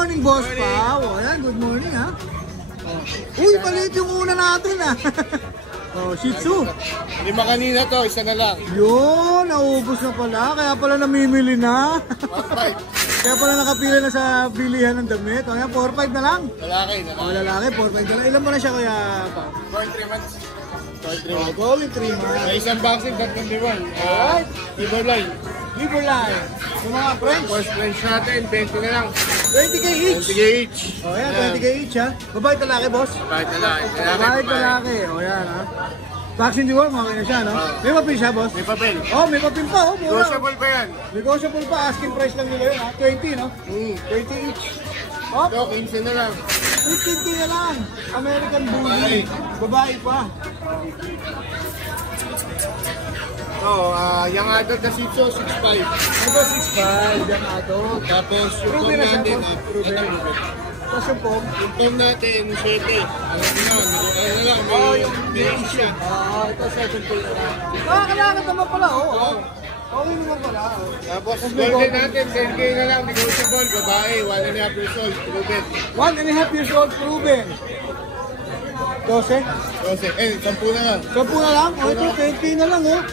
morning, Boss Pao. Ayan, good morning ha. Uy, palit yung una natin ha. Oh, Shih Tzu. 5 kanina to, isa na lang. Yun, naubos na pala. Kaya pala namimili na. Kaya pala nakapila na sa bilihan ng damit. O yan, 4-5 na lang. Lalaki na lang. O, lalaki, 4-5 na lang. Ilan ba na siya kaya pa? For 3 months. Goal in 3 months. May isang vaccine, 31. Alright. Liverline. Liverline. Yung mga French. First French natin, 20 na lang. 20k each. 20k each. O yan, 20k each ha. Babae talaki, boss? Babae talaki. Babae talaki. O yan ha. Vaccine deworm, okay na siya, no? May papel siya, boss? May papel. Oh, may papel pa, oh. Mura. Negotiable pa yan. Negotiable pa. Asking price lang nila yun, ha? 20, no? 20 each. Oh, ito, 15 na lang. 15 na lang. American Bully. Babae pa. Young adult na Shih Tzu, 6'5". Ito, 6'5". Young adult. Tapos, yung pom natin, Tapos yung pom? Yung pom natin, 7. Alam mo na, ano lang, yung beige siya. Ito, 7 na lang. Kailangan naman pala, oh. Okay naman pala, oh. Tapos, golden natin, 10k na lang, negotiable, babae, 1.5 years old, proven. 1.5 years old, proven. 12? 10 na lang. 10 na lang? Oh, ito, 10k na lang, oh.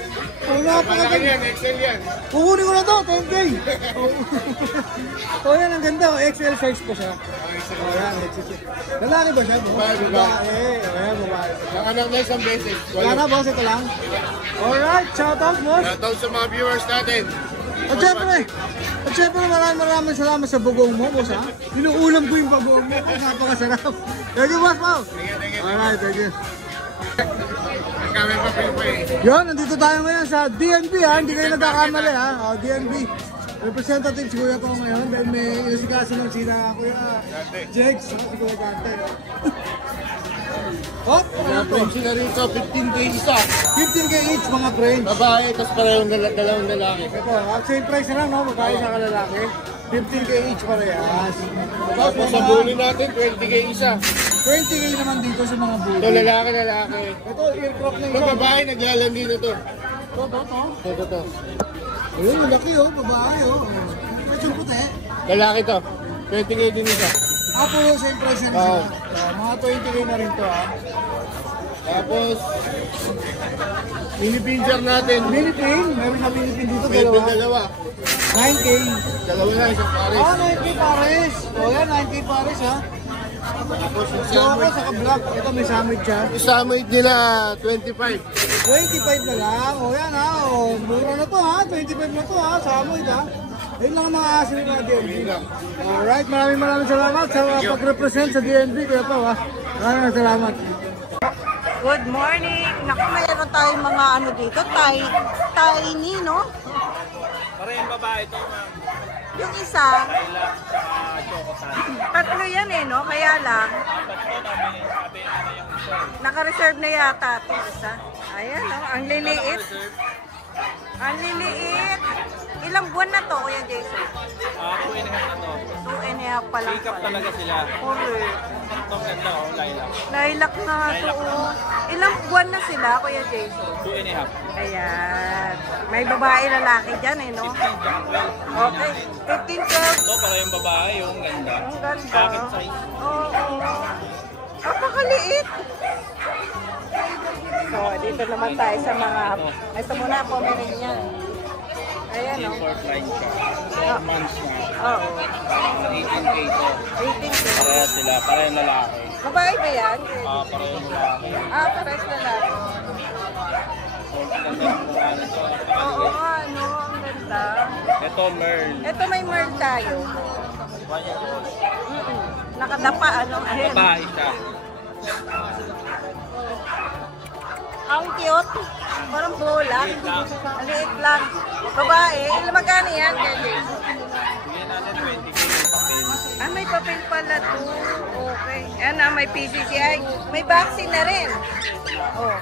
Malaki yan, XL yan. Kukunin ko na to, 10k. Oh, yan, ang ganda, oh. XL size pa siya. Oh, yan, XL. Lalaki ba siya, boss? Babae. Ayan, babae. Ang anak na isang beses. Wala na, boss, ito lang. Alright, shout out, boss. Shout out sa mga viewers natin. At syempre, maraming salamat sa bagong mo, boss, ha? Inuulam ko yung bagong mo, napakasarap. Thank you, boss, Pao. Thank you. Alright, thank you. Kami pa eh. Yon, nandito tayo ngayon sa DNB, ha? Hindi kayo nagkakamali, ha? O, DNB. Representative si Kuya Pao ngayon dahil may ilusikaso ng sila Kuya Jegs, si Kuya Gante. Oh, Mga friends na rito, 15k isa. 15k each, mga friends. Babae, tapos parehong dalawang lalaki. Ito, same price na lang, no? Babae sa kalalaki. 15k each parehas. Tapos sa bully natin, 20k isa. 20k naman dito sa mga bully. Ito lalaki. Ito, aircraft na Ito ito. babae, naglalandi na to. Ito. Ayun, malaki, oh. Babae, oh. Ito yung puti. Lalaki to. 20k din isa. Apo, same price na siya. Mga 20k na rin to, ha. Tapos, mini pincher natin. Minipin, meron na minipin dito, Mayroon dalawa. dalawa. 9k. Dalawa na, isang pares. 9k pares. O yan, 9k pares, ha. Tapos yung So ako, saka black. Ito, may summit siya. Yung summit nila, 25. 25 na lang. O yan, ha. O, mura na to, ha. 25 na to, ha. Summit, ha. Ayun lang ang mga asin na DNB. Alright, maraming salamat sa pag-represent sa DNB. Kuya Pao, ha. Maraming salamat. Good morning! Naku, mayroon tayong mga ano dito, tiny, no? Parehong babae ito, ma'am. Yung isa, tatlo yan eh, no? Kaya lang, naka-reserve na yata ito isa. Ayan, no? Ang liliit. Ang liliit. Ilang buwan na to, Kuya Jason? 2.5 na to. 2.5 pa lang. Pick up talaga sila. Correct. Itong ganda, oh, lilac. Lilac na nga to, oh. Ilang buwan na sila, Kuya Jason? 2.5. Ayan. May babae lalaki dyan eh, no? 15, tsaka 12. Okay. 15, 12. Ito, parehong babae, yung ganda. Ang ganda. Bakit size? Oo. Napakaliit. So, dito naman tayo sa mga... Ito muna, Pomeranian. Ayan, no? Import line siya. 4 months na. Oo. 18k to. 18 to. Parehas sila, parehong lalaki. Babae ba yan? Parehong lalaki. Pares lalaki. Ganda ng babae to. Oo nga, no? Ang ganda. Ito, Merl. Ito may merl tayo. 1 year old. Nakadapa, ano? Ayan. Babae siya. Ang cute. Parang bola. Maliit lang. Babae. Magkano yan? Bigyan natin 20k yung papel. May papel pala to. Okay. Ayan may PCCI. May vaccine na rin. Oh.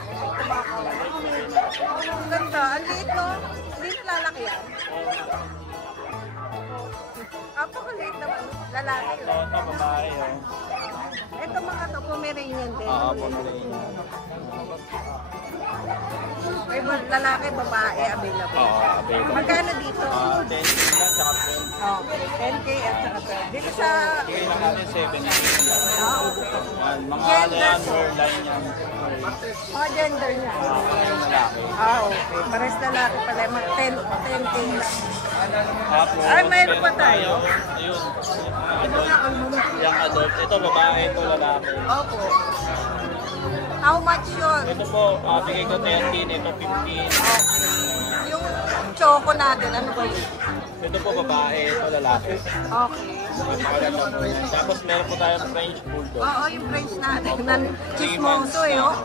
Ang ganda. Ang liit, no? Hindi nalalaki yan. Apakaliit naman. Lalaki. Ito, babae. Ito mga to, Pomeranian din. Oo, Pomeranian. May lalaki, babae, available. Oo, available. Magkano dito? 10K lang, tsaka 12. Oh, 10K at saka 12. Dito sa... Bigay lang natin 7K. Ah, okay. Yan, mga ano yan, Merline yan. Mga gender niya. Lalaki. Ah, okay. Pares lalaki pala. 10K lang. Tapos, Ay, mayroon pa tayo. Ayun. Yung adult. Ito, babae, ito, lalaki. Opo. How much yun? Ito po, bigay ko 13, ito 15. Yung choco natin, ano ba yun? Ito po, babae, ito, lalaki. Okay. Napakaganda po yan. Tapos meron po tayong French Bulldog. Oo, yung French natin. Chismoso eh, oh.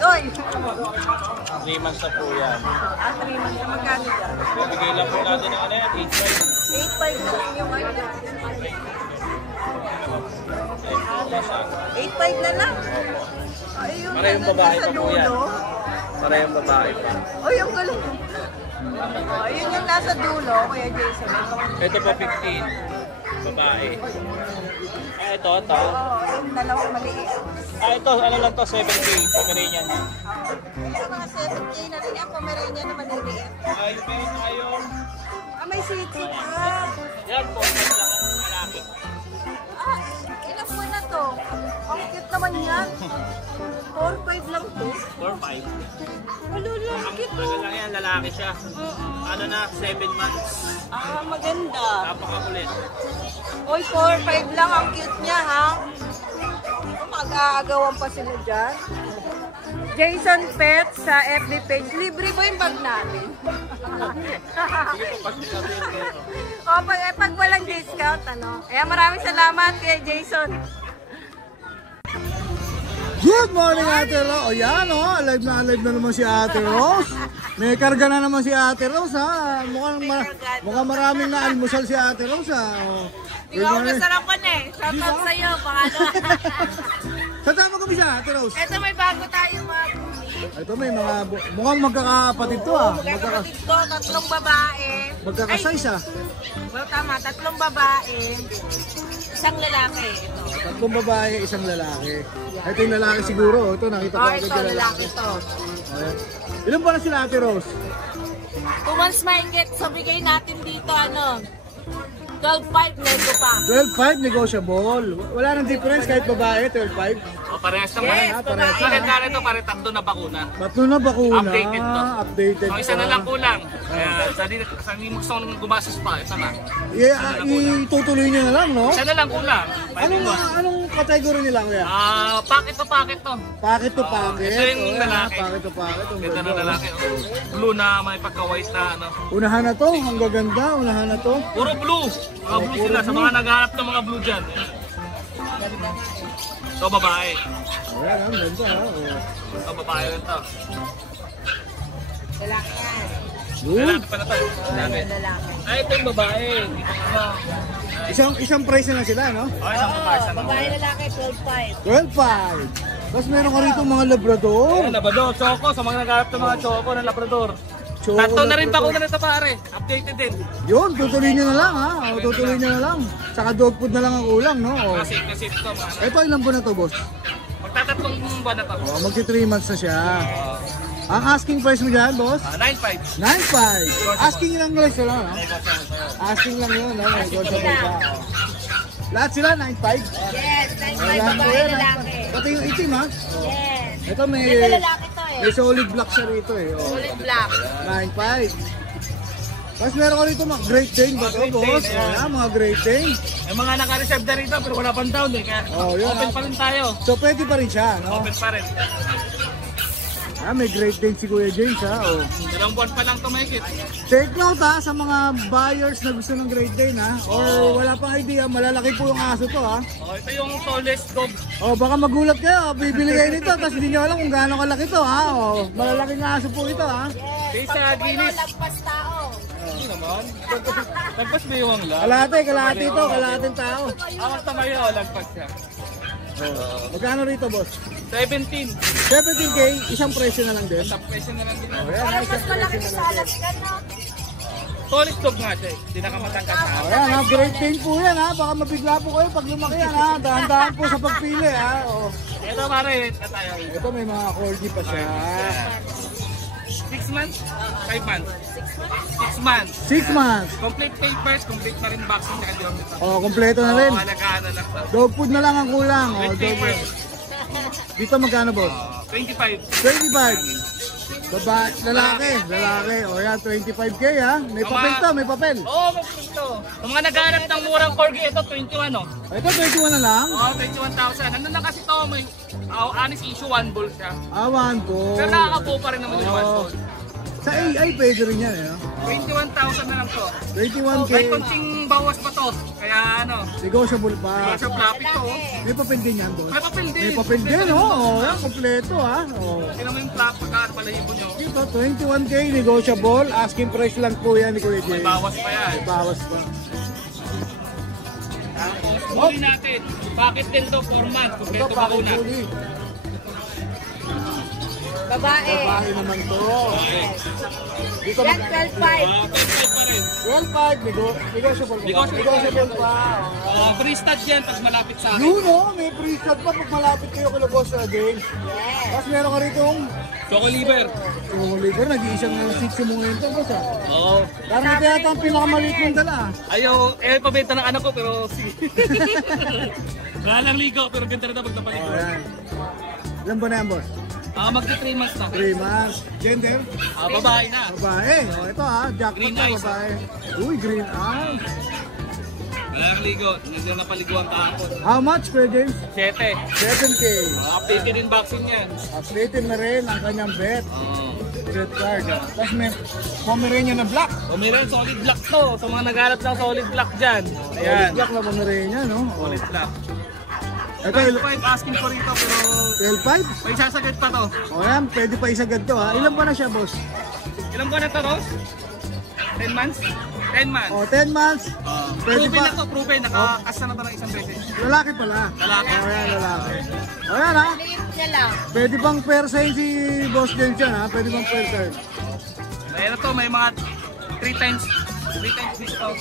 Uy! 3 months na po yan. 3 months na magkano dyan? Bigay lang po natin ng ano yan, 8.5 lang yung ano. 8.5 na lang. Ay, yung Parehong babae nasa pa po yan. dulo. Parehong babae pa. Ay, yung galing. Oh, yun yung nasa dulo, Kuya Jason. Ito po 15. Babae. Ito. Oo, yung dalawang maliit. Ito, ano lang to, 7K. Pomeranian. Yung mga 7K na rin yan, Pomeranian na maliliit. Ay, meron tayo. May Shih Tzu pa. Yan po, lalaki. Ilang buwan na to? Ang cute naman yan. 4.5 lang to. 4-5. Wala lang, cute Ano lang yan, lalaki siya. Ano na, 7 months. maganda. Napakakulit. Oy, 4.5 lang ang cute niya, ha? Mag-aagawan pa sila dyan. Jason Pet sa FB page. Libre ba yung bag namin? Pag walang discount, ano? Kaya maraming salamat kay Jason. Good morning, Ate Rose. O yan, alive na naman si Ate Rose. May karga na naman si Ate Rose, ha. Mukhang maraming na almusal si Ate Rose, ha. Hindi ako nasarapan eh. Shoutout sa'yo, baka na. Saan tayo mag-umpisa, Ate Rose? Ito may bago tayong mga bumi. Ito may mga, mukhang magkakapatid to, ha. Magkakapatid ko, 3 babae. Magkakasize, ha. Well, tama, 3 babae. 1 lalaki. Ito. 3 babae, 1 lalaki. Ito yung lalaki siguro. Ito, nakita ko agad Ito, yung lalaki to. Ayan. Ilan pa na sila, Ate Rose? 2 months mahigit, so bigay natin dito, 12.5 nego pa. 12.5 negotiable. Wala nang difference kahit babae, 12.5. Parehas naman. Yes, parehas babae. Maganda rin ito, pare 3 na bakuna. 3 na bakuna. Updated to. Updated So, isa pa. na lang kulang. Kaya, sa hindi mo gusto kong gumastos pa, isa na. Itutuloy nyo na lang, no? Isa na lang kulang. Anong category nila, kuya? Packet to packet to. Packet to packet. Ito yung Oh, lalaki. Packet to packet. Ang Ganda na ganda, lalaki. Blue na may pagka-white na ano. Unahan na to. Ang gaganda. Unahan na to. Puro blue. Mga blue sila. Sa mga naghahanap ng mga blue dyan. Ito babae. Ayan, ang ganda, ha? Ito babae rin to. Lalaki yan. Yun. Lalaki pa na to. Lalaki. Ay, ito yung babae. Dito ka na. Isang price na lang sila, no? Okay, isang babae. Isang Babae babae. lalaki, 12.5. 12.5. Tapos meron ka rito mga labrador. Ayan, Labrador, Choco. Sa mga naghahanap ng mga Choco ng Labrador. Choco Tatlo na rin Labrador. bakuna nito pare. Updated din. Yun, tutuloy nyo na lang, ha? O, tutuloy nyo na lang. Saka dog food na lang ang ulang, no? O. Kasi ito mga. Ito, ilan po na to, boss? Magtatatlong buwan na to. O, magti 3 months na siya. Ang asking price mo dyan, boss? 9.5. 9.5. Asking lang guys, no? Asking lang yun, no? Negotiable pa. Lahat sila, 9.5. Yes, 9.5 Ayan, babae kuya, lalaki. Pati yung itim, ha? Yes. Ito may... Ito lalaki to eh. May solid black siya rito, eh. O. Solid black. 9.5. Tapos meron ko rito mga Great Dane ba ito, Great Dane, boss? ayan. Ayan, mga Great Dane. May mga naka-reserve na rito pero wala pang down eh. Kaya Oh, yun, open pa rin tayo. So pwede pa rin siya, no? Open pa rin. May Great Dane si Kuya James, ha? Oh. 2 buwan pa lang tumahigit. Take note, ha, sa mga buyers na gusto ng Great Dane, ha? Or wala pang idea, malalaki po yung aso to, ha? Oh, ito yung tallest dog. Oh, baka magulat kayo, bibili kayo nito, tapos hindi nyo alam kung gaano kalaki to, ha? Oh, malalaking aso po ito, ha? Based sa Guinness. Lagpas tao. Hindi naman. Lagpas ba yung lang? Kalahati ito, kalahating tao. Awas na kayo, lagpas siya. Magkano rito, boss? 17. 17K, isang presyo na lang din. Top presyo na lang din. Oh, yan, Parang isang mas malaki presyo sa na lang din. Alaskan, no? Solid dog nga siya eh. Hindi nakamatangkas sa akin. Ayan ha, great pain po yan ha. Baka mabigla po kayo pag lumaki yan ha. Dahan-dahan po sa pagpili ha. Oh. Ito pare, na tayo. Ito may mga corgi pa siya. 6 months? 5 months? 6 months. 6 months. Complete papers, complete na rin vaccine na kanyang dito. Oh, kompleto na rin. Alagaan na lang sa. Dog food na lang ang kulang. Oh, With dog food. papers, Dito magkano boss? 25. 25. Babae, lalaki. O yan, 25k ha. May papel to, may papel. Oo, ito. Kung mga naghanap ng murang corgi, ito 21 oh. Ito, 21 na lang. Oo, 21,000. Nandun na kasi to, may honest issue 1 bull siya. Awan po. Pero nakakapo pa rin naman yung 1 bull. Sa AI, pwede rin yan eh. No? 21,000 na lang to. 21k. May konting bawas pa to. Kaya ano, Negotiable pa. sa flapit to oh. May papel din yan boss. May papel din. May papel din, oh. Yan, kompleto ha. Oh. Tingnan mo yung flap, pagkaan pala ibo nyo. Dito, 21k, negotiable. Asking price lang po yan ni Kuya Jay. May bawas pa yan. May bawas pa. Huli natin. Bakit din to 4 months? Ito, Kompleto bakit bakuna. huli? Babae. Babae naman to. Dito, Yan, 12.5. 25 pa rin. 12.5, negotiable pa. Negotiable pa. Free stud yan pag malapit sa akin. Yun oh, may pre-shot pa pag malapit kayo kay Boss James. Tapos meron ka rito Choco liver. liver, nag-iisang sitio mo ngayon ito, boss ah. Oo. Parang kaya ito ang pinakamaliit ng dala ah. Ayaw, pabenta ng anak ko pero sige. Wala lang ligo pero ganda rin pag napaligo. Oh, yan. Ilan ba na yan, boss? Magti 3 months na. 3 months. Gender? Babae na. Babae. O ito ah, jackpot Green na eyes. babae. Uy, green eyes. Wala lang ligo. Nandiyan na paliguan kahapon. How much, Kuya James? 7. 7K. Updated din vaccine yan. Updated na rin ang kanyang bet. Oo. Bet card. ah. Tapos may Pomeranian na black. Meron solid black to. Sa mga naghanap ng solid black dyan. Ayan. Black na Pomeranian, no? O. Solid black. Ito, 12.5 asking ko rito pero 12.5? may sasagad pa to. O yan, pwede pa isagad to ha. Ilan ba na siya, boss? Ilang buwan na to, Ross? 10 months? 10 months. O, 10 months. Pwede Proven pa. na to, proven. Nakakasta na to ng isang beses. Lalaki pala. Lalaki. O yan, lalaki. O yan ha. Liit niya lang. Pwede pang persain si Boss James yan ha. Pwede pang persain. May ano to, may mga 3 times discount.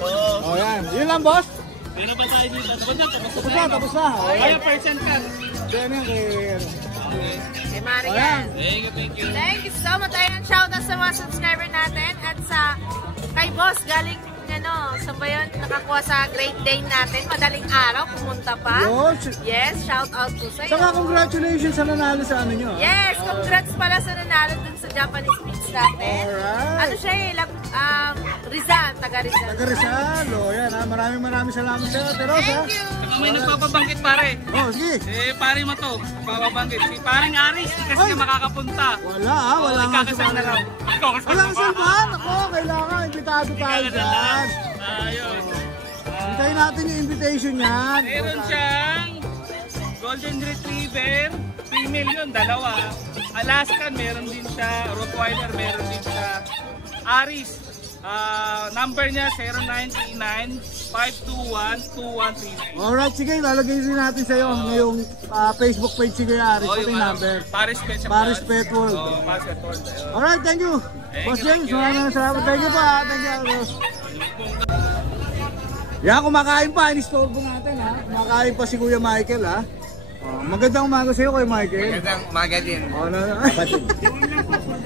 Oo. O yan. Yun lang, boss. May na ba tayo dito? Tapos na, Tapos na, tapos na. O yan. Kaya percent ka. Yan yan kay... Kay O Marian. yan. Thank you. Thank you so much. Ayan, shoutout sa mga subscriber natin at sa kay boss galing sa ba yun, nakakuha sa Great Day natin. Madaling araw, pumunta pa. Yun. Yes, shoutout po sa'yo. Saka congratulations sa nanalo sa ano nyo. Yes, congrats pala sa nanalo dun sa Japanese Beach natin. Alright. Ano siya Rizal, taga Rizal. Taga Rizal. O yan ha. Maraming salamat sa Ate Rosa. Thank you. Saka may nagpapabanggit pare. O, sige. Pare mo to, papabanggit. Si paring Aris, di kasi na makakapunta. Wala ha. Wala nga Kakasal na lang. Wala kasal ba? Ako, kailangan. Imbitado tayo dyan. Ayun. Hintayin natin yung invitation niyan. Meron siyang Golden Retriever, female yun, dalawa. Alaskan, meron din siya. Rottweiler, meron din siya. Aris, number niya 0939-521-2139. Alright, sige. Lalagay din natin sa iyo ngayong Facebook page si Kuya Aris. Pati number. Paris Pet Shop. Paris Pet World. Paris Pet World. Alright, thank you. Boss James, maraming salamat. Thank you pa. Thank you, boss. Yan, kumakain pa. Inistorbo natin ha. Kumakain pa si Kuya Michael ha. Magandang umaga sa iyo, Kuya Michael. Magandang umaga din.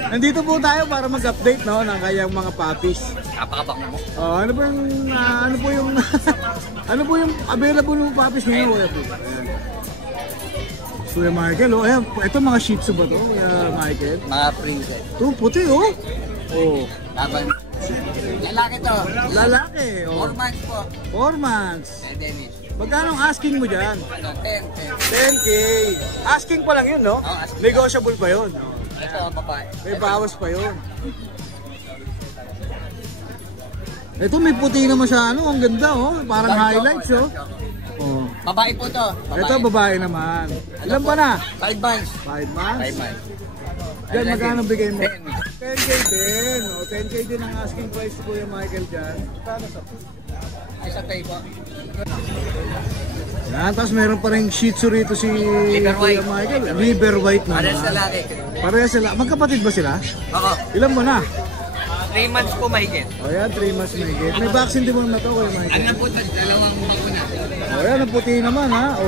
Nandito po tayo para mag-update no, ng kayang mga puppies. Kapakabak mo. Ano po yung ano po yung available ng puppies niyo, Kuya po? Ayan. Kuya Michael, oh, ayan, ito mga Shih Tzu ba to, Kuya Michael? Mga princess. Ito, puti oh. Oh, Laban. Lalaki to. lalaki, oh. 4 months po. 4 months. Dennis. Magkano ang asking mo dyan? Ano, 10. 10K. Asking pa lang yun, no? Oo, asking. Negotiable pa yun. Ito, babae. May bawas pa yun. Ito may puti naman siya, ano, ang ganda oh. Parang highlights oh. Oh. Babae po to. Ito babae naman. Ilan pa na? 5 months. 5 months? 5 months. Diyan, magkano bigay mo? 10. 10K din. O, 10K din ang asking price ko Kuya Michael dyan. Kano sa? Isa tayo po. Yan, tapos meron pa rin Shih Tzu rito si Liver Kuya white. Michael. Liver white na. Parehas lalaki. Parehas sila. Magkapatid ba sila? Oo. Ilan mo na? 3 months po mahigit. O yan, 3 months may get. May vaccine din mo na to, Kuya Michael. Ano po ito? Dalawang bakuna. O yan, ang puti naman ha. O.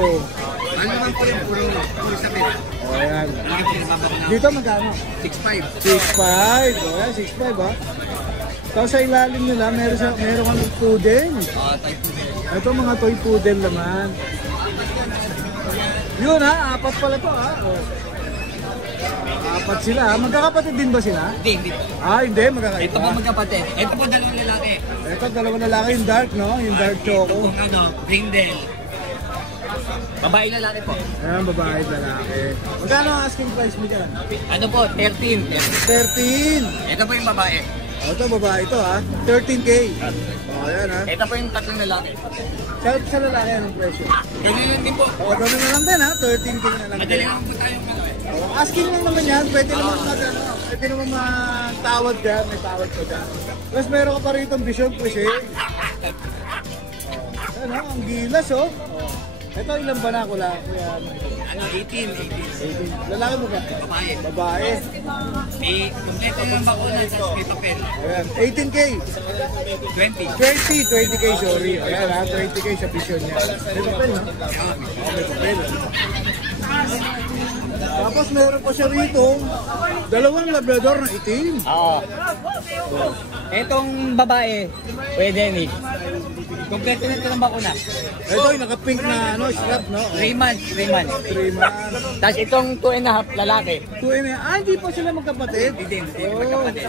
Ano naman po yung puro sakit? O yan. Lagi po yung babakuna. Dito magkano? 6'5". 6'5". O yan, 6'5 ha. Tapos sa ilalim nila, meron kang poodle. Type 2 din. Ito mga toy poodle naman. Yun ha, 4 pala to ha. O. 4 sila ha. Magkakapatid din ba sila? Hindi. Ah, hindi. Magkakaiba. Ito po magkapatid. Ito po dalawang lalaki. Ito, dalawang lalaki. Yung dark, no? Yung dark Ito choco. po brindle. Babae lalaki po. Ayan, babae, lalaki. Magkano ang asking price mo dyan? Ano po? 13. 13. Ito po yung babae. O, ito, babae ito ha. 13K. O, ayan ha. Ito po yung tatlong lalaki. Sa lalaki, anong presyo? Ganyan din po. O, gano'n na lang din ha. 13K na lang Madali din. lang po tayong ano eh. O, asking lang naman yan. Pwede naman pwede naman matawad dyan. May tawad ko dyan. Plus, meron ka pa rito ang vision kasi. Ayan ha, ang gilas oh. Ito, ilan ba na ko lang? Ano, 18. Lalaki mo ba? Babae. Babae. May kompleto yung bakuna sa may papel. Ayan, 18K. 20. 20K, sorry. Ayan ha, 20K sa vision niya. May papel, no? May papel. Tapos meron pa siya rito, dalawang labrador na itim. Oo. Etong babae, pwede ni. Kompleto na ito ng bakuna. Ito yung naka-pink na strap, no? 3 months. 3 months. Tapos itong 2.5 lalaki. 2 and hindi pa sila magkapatid. Hindi magkapatid.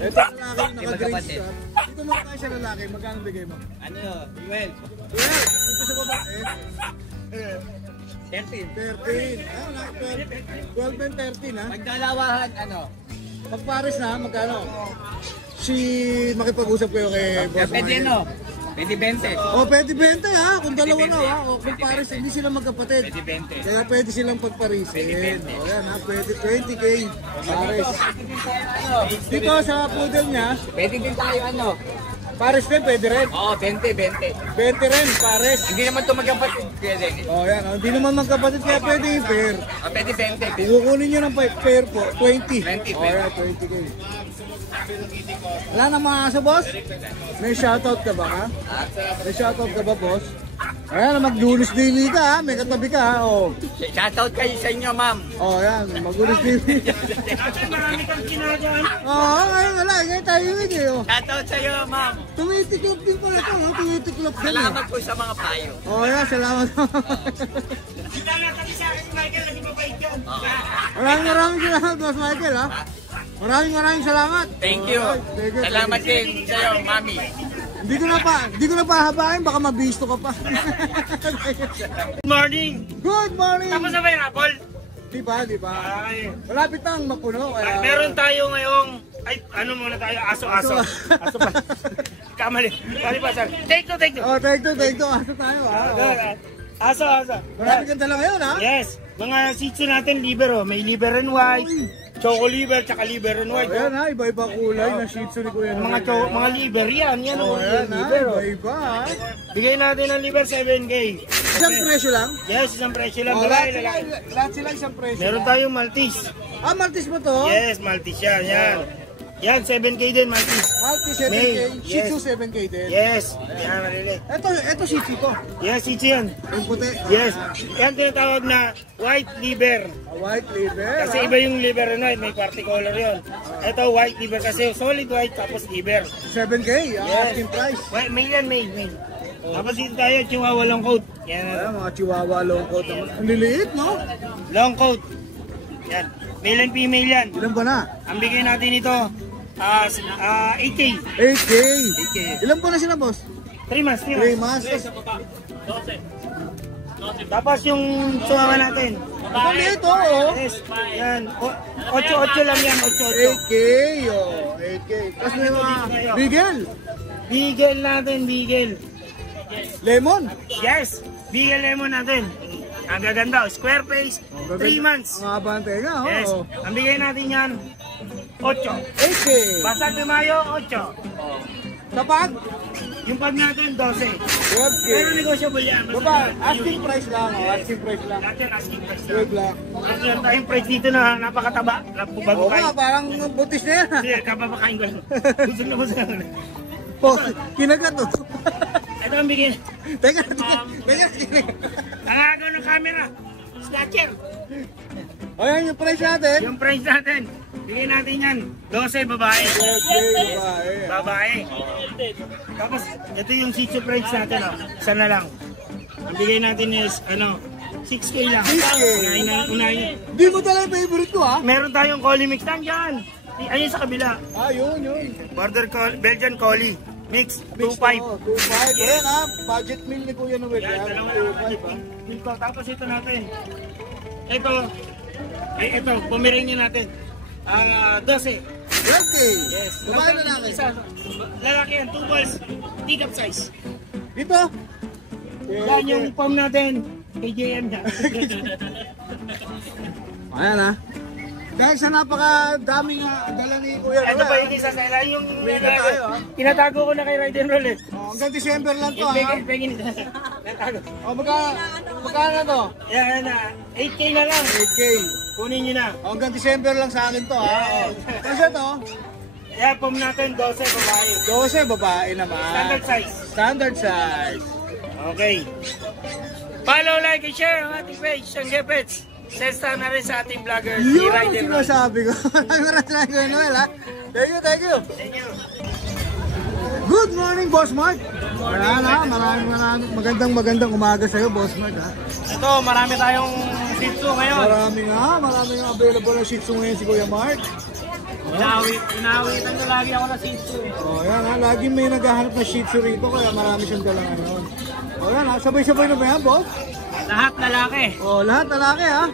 Ito lalaki, naka-green strap. Dito mo tayo sa lalaki, magkano bigay mo? Ano, well, Well, dito sa babae, 13. 13. Ayun, 12 and 13 ha. Pagdalawahan, ano? Pag Paris na, magkano? Makipag-usap kayo kay Boss Pwede Michael. no? Pwede 20. O, pwede 20 ha. Kung dalawa na 20. ha. O, kung Paris, hindi sila magkapatid. Pwede 20. Kaya pwede silang pagparisin. O, yan ha. Pwede 20K. Paris. Dito sa poodle niya, Pwede din tayo ano? Paris din, pwede rin. Oo, 20. 20 rin, Paris. Hindi naman ito magkapatid. Pwede. O, yan. Hindi naman magkapatid kaya pwede yung pair. Pwede 20. Kung kukunin nyo ng pair po, 20. 20. O, yan, 20K. Wala na mga aso, boss? May shoutout ka ba, ha? May shoutout ka ba, boss? Ayan, magdulis dili ka, ha? May katabi ka, ha? O. Shoutout kayo sa inyo, ma'am. O, yan, magdulis dili. Marami kang ginagawa. Oo, ngayon wala. Ngayon tayo yun, eh. O. Shoutout sa iyo, ma'am. Tumitiklop din pala ito, no? Tumitiklop din, eh. Salamat po sa mga payo. O, yan, salamat. Kami sa akin, Michael, naging mabait yan. Maraming salamat, Boss Michael, ha? Maraming salamat. Thank you. Thank you. Salamat din sa iyo, mami. Hindi ko na pahabain, baka mabisto ka pa. Good morning. Good morning! Tapos na ba yung apple? Di ba? Ay, Malapit na ang mapuno. Kaya... meron tayo ngayong, ay, ano muna tayo, aso. Aso pa. Kamali. Kamali pa, sir. Take two. Oh, take two. Aso tayo, ha? Oh. Aso. Marami kang dala ngayon, ha? Yes. Mga Shih Tzu natin, liver, oh. May liver and white, choco liver, tsaka liver and white. Ayan, ha? Iba-iba kulay na Shih Tzu ni Kuya. Mga liver yan. Yan, Oh, oh. ayan, ha? Liver, oh. Iba-iba, ha? Bigay natin ng liver, 7K. Isang presyo lang? Yes, isang presyo lang. Oh, Babae, lahat lalaki. sila isang presyo. Meron tayong Maltese. Ah, Maltese mo to? Yes, Maltese yan. Yan, 7K din, Maltese. Maltese 7K. May, Shih Tzu yes. 7K din. Yes. Yan, malili. Ito Shih Tzu to. Yes, Shih yan. Yung puti. Yes. Yan tinatawag na white liver. White liver. Kasi iba yung liver and white, may particolor yun. Ito white liver kasi solid white tapos liver. 7K, ang Yes. asking price. May yan, may. Tapos dito tayo, chihuahua long coat. Yan, Ayan, mga chihuahua long coat. Ang liliit, no? long coat. Yan. Male and female yan. Ilan ba na? Ang bigay natin ito, 8K. 8K. 8K. Ilan po na sila, boss? 3 months. 3 months. Tapos yung chihuahua natin. Ang liit, oh. Yes. Yan. 8-8 lang yan. 8-8. 8K, oh. 8K. Tapos may mga bigel. Beagle natin, beagle. Lemon. Yes, beagle lemon natin. Ang gaganda, square face, 3 months. Ang haba ng tenga, oh. Yes, ang bigay natin yan, 8. 8K. Basta Mayo, 8. Kapag? Yung pag natin, 12. 12K. Pero negotiable yan. Baba, asking price lang. Asking price lang. Lahat yan, asking price lang. 12 lang. At yan tayong price dito na napakataba. Bago Oo nga, kain. parang butis na yan. Hindi, kababakain ko lang. Busog na busog na. Oh, kinagat to. Ito ang bigyan. Teka, teka. Ang agaw ng camera. Snatcher. O yan yung price natin. Yung price natin. Bigyan natin yan. 12 babae. 12K, babae. Babae. Tapos, ito yung Shih Tzu price natin. Oh. Isa na lang. Ang bigay natin is, 6K lang. 6K. Unahin. Di mo talaga favorite ko ha? Meron tayong collie mix. Nandiyan. Ayun sa kabila. Ah, yun. Border collie, Belgian collie. Mix, 2.5. 2.5. Ayan ha, budget meal ni Kuya Noel. Yan, Yan, dalawa 2.5 ha. Tapos ito natin. Ito, Pomeranian natin. 12. 12K. Yes. Babae na natin. Isa. Lalaki yan, 2 balls. Teacup size. Dito. Yan yung pom natin. KJM niya. Ayan ha. Dahil sa napakadaming dala ni Kuya Noel. Ito pa yung isa sa yung May na tayo, ha? tinatago ko na kay Ride and Roll eh. Oh, hanggang December lang to Yung ha. pegin nito. Tinatago. O magkano na to? Yan na. 8K na lang. 8K. Kunin nyo na. O, hanggang December lang sa akin to ha. O. Kasi to, Yan, pom natin 12 babae. 12 babae naman. Standard size. Standard size. Okay. Follow, like, and share ang ating page, ang Gepets. Sesta na rin sa ating vlogger, si Yun ang Ride and Roll. sinasabi ko. Maraming Kuya Noel ha. Thank you. Thank you. Good morning, Boss Mark. Maraming magandang umaga sa'yo, Boss Mark ha. Ito, marami tayong Shih Tzu ngayon. Maraming available na Shih Tzu ngayon si Kuya Mark. Inawitan ko lagi ako na Shih Tzu. O yan ha, lagi may naghahanap na Shih Tzu rito kaya marami siyang dala ngayon. O yan ha, sabay-sabay na ba yan, Boss? Lahat lalaki. O lahat lalaki ha.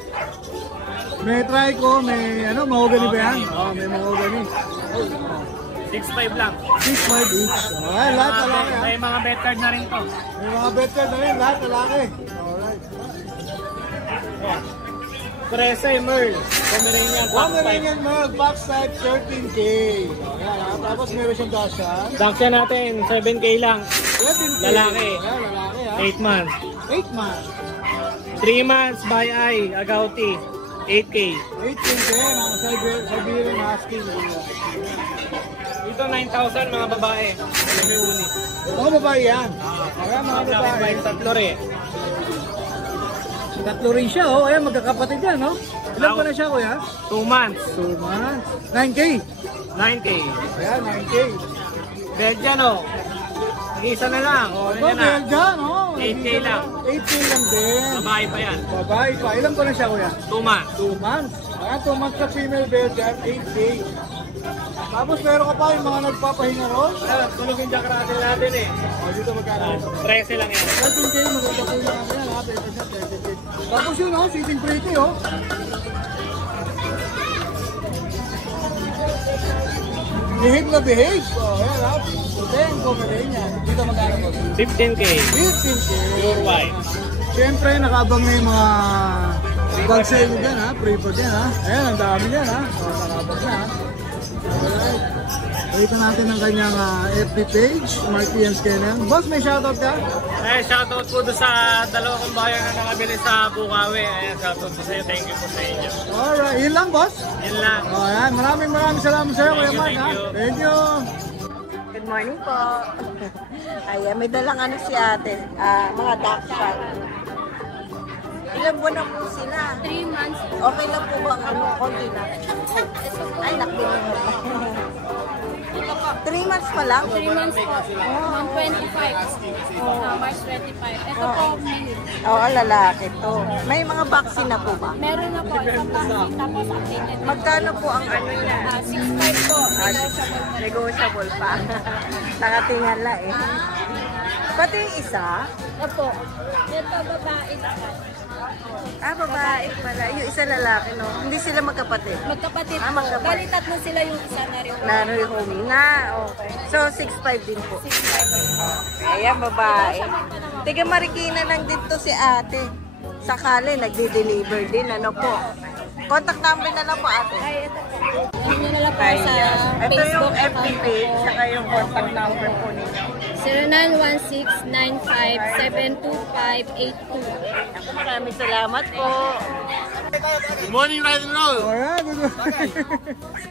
May trico, may mahogany ba yan? O, may mahogany. 6'5 lang. 6.5 each. O yan, lahat lalaki ha. May mga bet card na rin to. May mga better na rin, lahat lalaki. Alright. 13 Merl. Pomeranian Black Pomeranian Merl, box type 13K. O yan ha, tapos meron siyang dashan. Daksya natin, 7K lang. 13K. Lalaki. O yan, lalaki ha. 8 months. 8 months. 3 months by eye, Agouti. 8K. 8K din, ang Siberian Husky. Dito 9,000 mga babae. May uni. Mga babae yan. Ayan mga babae. Tatlo rin. Tatlo rin siya, oh. Ayan, magkakapatid yan, no? Ilan pa na siya, kuya? 2 months. 2 months. 9K. 9K. Ayan, 9K. Belgian o. Isa na lang. O, Ito, yan na. Belgian, oh. 8K lang. 8K lang din. Babae pa yan. Babae pa. Ilan pa na siya, kuya? 2 months. 2 months. Ayan, 2 months sa female Belgian, 8K. Tapos meron ka pa yung mga nagpapahinga ron. Tulogin dyan karatin natin eh. O, dito magkano? 13 lang yan. 13K, maganda po yung mga yan, ha? 13K. Tapos yun, oh, sitting pretty, oh. Behave na behave. Oh, yan, ha? Puting, Pomeranian. Dito magkano po? 15K. 15K. Pure white. Siyempre, nakabang na yung mga bag sale dyan, ha? Pre-pod yan, ha? Ayan, ang dami yan, ha? O, nakabang na, ha? Alright. Pakita natin ang kanyang FB page, Mark Ian Scanner. Boss, may shoutout ka? Shoutout po doon sa dalawa kong bayan na nakabili sa Bukawi. Ayan, shoutout po sa iyo. Thank you po sa inyo. Alright, yun lang, boss. Yun lang. O, ayan, maraming salamat sa iyo, Kuya Mark, ha? Thank you. Thank you. Good morning po. Ayan, may dalang si ate. Mga Dachshund. Ilang buwan na po sila? 3 months. Okay lang po ba ang konti na? Ay, nakbili mo pa. 3 months pa lang? 3 months po. Ma'am 25. March 25. Ito po, male. Oo, lalaki to. May mga vaccine na po ba? Meron na po isang vaccine tapos updated. Magkano po ang ano niya? 6.5 po. Negotiable. Negotiable pa. Nakatingala eh. Pati yung isa? Opo. Ito, babae. Babae pala. Yung isa lalaki, no? Hindi sila magkapatid. Magkapatid po. Magkapatid. Bali tatlo sila yung isa na rin. Nari-home nga. Okay. So, 6'5 din po. 6.5. Ayan, babae. Tiga Marikina lang din to si ate. Sakali, nagde-deliver din. Ano po? Contact number na lang po, ate. Ay, ito po. Ano nyo na lang po sa Ito yung Facebook FB account page, ko. saka yung contact number po ninyo. 0916-95-72582. Maraming salamat po. Good morning, Ride and Roll! Alright, good morning.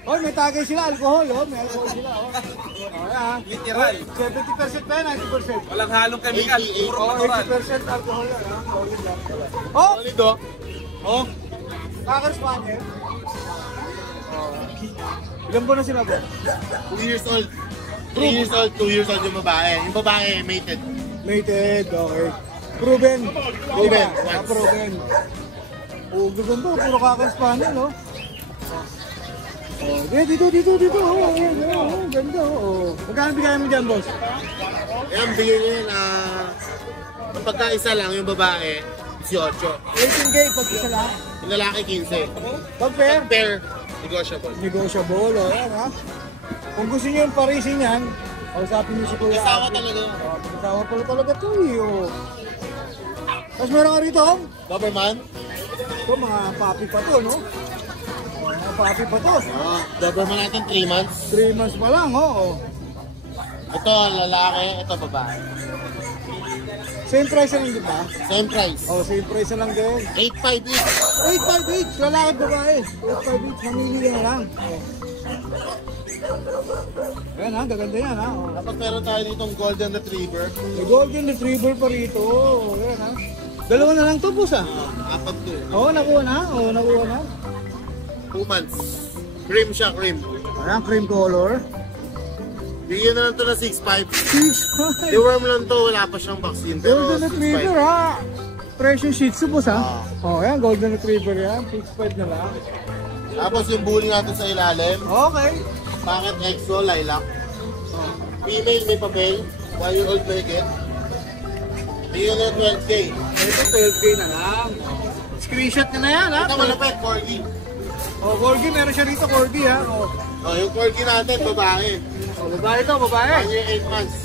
Oh, may tagay sila, alcohol, oh. May alcohol sila, oh. Alright, Literal. 70% pa yan, 90%. Walang halong chemical, puro Oh, natural. 80% alcohol yan, ha? Solid lang. Oh! Solid, oh. Oh! Kakers pa yan. Oh. Ilan po na sila po? 2 years old. 3 years old, 2 years old yung babae. Yung babae, mated. Mated, okay. Proven. Proven, Ah, once. proven. Oh, gaganda. Puro kakers panel, oh. Oh, dito. Oh, ganda, oh. Magkano bigay mo dyan, boss? Ayan, bigyan nyo yun, ang pagkaisa lang, yung babae, 18. 18K pag isa lang. Yung lalaki, 15. Pag pair, Pag pair, negotiable. negotiable, oh. Yan, ha? Kung gusto nyo yung parising yan, kausapin nyo si Kuya. Kasawa talaga yun. Oh, kasawa pala talaga to, eh, oh. Tapos meron ka rito, Doberman? ito, mga papi pa to, no? Mga papi pa to. Doberman natin, 3 months. 3 months pa lang, oh. Ito, lalaki, ito, babae. Same price lang, di ba? Same price. Oh, same price na lang din. 8.5 each. 8.5 each, lalaki at babae. 8.5 each, mamili na lang. Oh. Ayan ha, gaganda yan ha. Oh. Tapos meron tayo ditong Golden Retriever. May golden retriever pa rito. Ayan ha. Dalawa na lang to, boss ha. Apat to. Oo, nakuha na. Oo, nakuha na. 2 months. Cream siya, cream. Ayan, cream color. Bigyan na lang to na 6.5. 6.5. Deworm lang to, wala pa siyang vaccine. Pero Golden retriever ha. Fresh yung shih tzu, boss ha. Ah. Oh, ayan, golden retriever yan. 6.5 na lang. Tapos yung bully natin sa ilalim. Okay. Bakit EXO, lilac. Female, may papel. 1-year-old mahigit. Bigyan na 12K. Ito, 12K na lang. Screenshot na yan ha. Ito malapit, Corgi. Oh, Corgi, meron siya rito, Corgi ha. Oh, Oh, yung Corgi natin, babae. oh babae to, babae. 1 year, 8 months.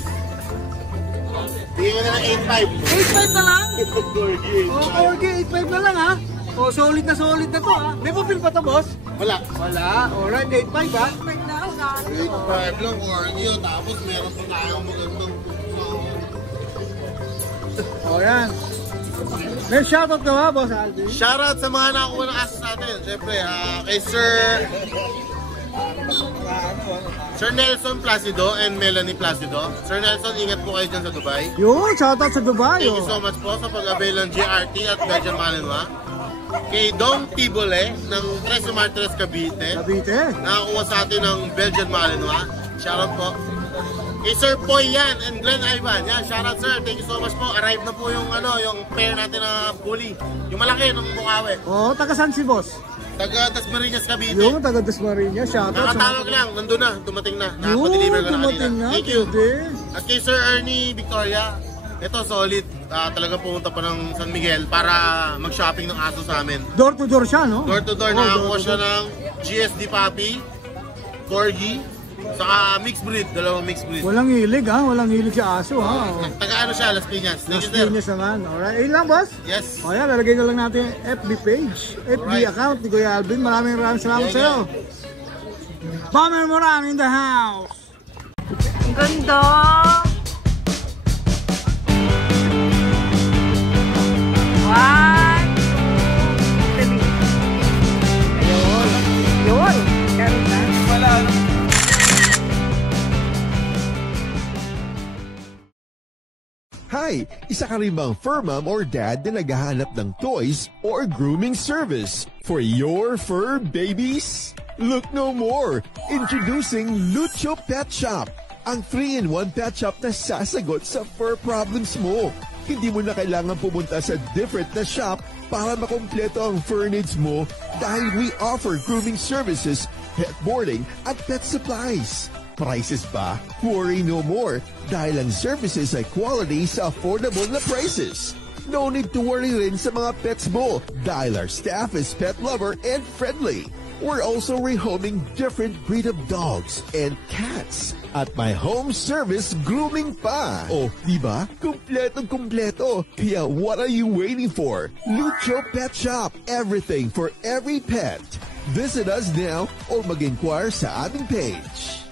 Bigyan na ng 8.5 na lang. 8.5. Corgi, Oh, Corgi, 8.5 na lang ha. Oh, solid na to ha. May papel pa to, boss? Wala. Wala. Alright, 8.5 ha. 8.5 lang, Corgi. Oh, tapos meron pa tayong magandang. Oh, yan. May shoutout ka ba, boss Alvin? Shoutout sa mga nakakuha ng asos natin. Siyempre, kay Sir Nelson Placido and Melanie Placido. Sir Nelson, ingat po kayo dyan sa Dubai. Yun, shoutout sa Dubai. Thank you so much po sa pag-avail ng GRT at Belgian Malinois. Kay Dong Tibole ng Tres Martires Cavite. Cavite. Nakakuha sa atin ng Belgian Malinois. Shoutout po. Kay Sir Poy yan and Glenn Ivan. Yan, shoutout sir. Thank you so much po. Arrive na po yung yung pair natin na bully. Yung malaki ng Bukawi. Oh, taga saan si boss? Taga Dasmariñas Cavite. Yung taga Dasmariñas, shoutout sa Nakatawag lang, nandun na, dumating na. Nakapa-deliver ko na kanina. dumating na. Thank you. Pwede. At kay Sir Ernie Victoria, ito solid. Talagang pumunta pa ng San Miguel para mag-shopping ng aso sa amin. Door to door siya, no? Door to door, Oh, nakakuha door to siya door. ng GSD Puppy, Corgi, saka mixed breed, dalawang mixed breed. Walang hilig ha, walang hilig sa aso ha. Taga ano siya, Las Piñas. Thank you Las sir. Piñas naman. Alright, ayun lang boss. Yes. O yan, lalagay na lang natin yung FB page, FB Alright. account ni Kuya Alvin. Maraming salamat Yeah, sa'yo. Bomber Moran in the house. Ang ganda. One, two, three. Ayun. Yun. Ganda. Hi! Isa ka rin bang fur mom or dad na naghahanap ng toys or grooming service for your fur babies? Look no more! Introducing Lucho Pet Shop, ang 3-in-1 pet shop na sasagot sa fur problems mo. Hindi mo na kailangan pumunta sa different na shop para makompleto ang fur needs mo dahil we offer grooming services, pet boarding, at pet supplies. Prices ba? Worry no more dahil ang services ay quality sa affordable na prices. No need to worry rin sa mga pets mo dahil our staff is pet lover and friendly. We're also rehoming different breed of dogs and cats at my home service grooming pa. Oh, diba? Kumpletong-kumpleto. Kaya what are you waiting for? Lucho Pet Shop. Everything for every pet. Visit us now or mag-inquire sa aming page.